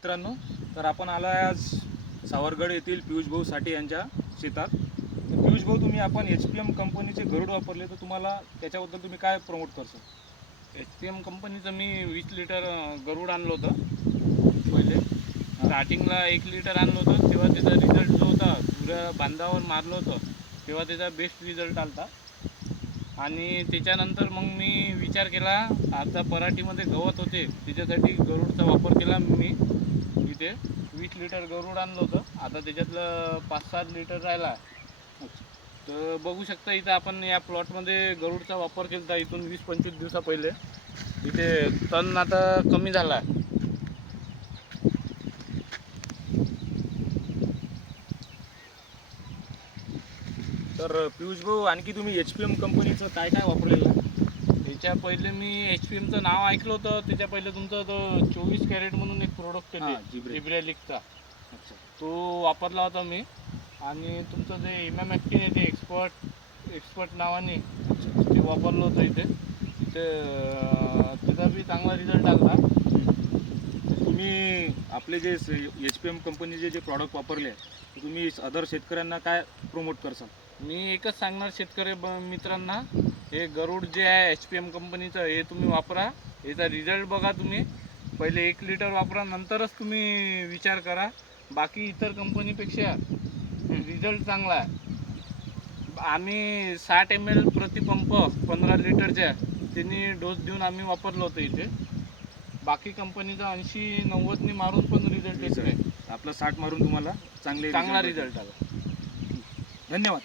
मित्रांनो, तर आपण आलो आहे आज सावरगड येथील पियुष भाऊ साठे यांच्या शेतात. तर पियुष भाऊ, तुम्ही आपण HPM कंपनीचे गरुड वापरले, तर तुम्हाला त्याच्याबद्दल तुम्ही काय प्रमोट करसाल? HPM कंपनीचं मी 20 लिटर गरुड आणलं होतं पहिले. स्टार्टिंगला 1 लिटर आणलं होतं, तेव्हा त्याचा रिझल्ट जो होता पुऱ्या बांधावर मारलं होतं तेव्हा त्याचा बेस्ट रिझल्ट आला. आणि त्याच्यानंतर मग मी विचार केला, आता पराठीमध्ये गवत होते त्याच्यासाठी गरुडचा वापर केला. मी इथे 20 लिटर गरुड आणलं होतं, आता त्याच्यातलं 5-7 लिटर राहिला. तर बघू शकता इथं आपण या प्लॉटमध्ये गरुडचा वापर केला होता इथून 20-25 दिवसा पहिले. इथे तण आता कमी झाला. तर पियुष भाऊ, आणखी तुम्ही HPM कंपनीचं काय काय वापरलेलं आहे? त्याच्या पहिले मी HPMचं नाव ऐकलं होतं. त्याच्या पहिले तुमचा तो 24 कॅरेट म्हणून एक प्रोडक्ट हां, आहे जिब्रेल. जिब्रेलिकचा, अच्छा. तो वापरला होता मी. आणि तुमचं जे इमॅमॅक्टिन आहे ते एक्सपर्ट नावाने ते वापरलं होतं इथे. त्याचा बी चांगला रिझल्ट आला. तुम्ही आपले जे HPM कंपनीचे जे प्रॉडक्ट वापरले, तर तुम्ही अदर शेतकऱ्यांना काय प्रमोट करसाल? मी एकच सांगणार शेतकरी मित्रांना, हे गरुड जे आहे HPM कंपनीचं, हे तुम्ही वापरा. याचा रिझल्ट बघा. तुम्ही पहिले 1 लिटर वापरा, नंतरच तुम्ही विचार करा. बाकी इतर कंपनीपेक्षा रिझल्ट चांगला आहे. आम्ही 60 ml प्रतिपंप 15 लिटरच्या त्यांनी डोस देऊन आम्ही वापरलं होतं इथे. बाकी कंपनीचा 80-90 मारून पण रिझल्ट येत नाही. आपला 60 मारून तुम्हाला चांगला रिझल्ट आला. धन्यवाद.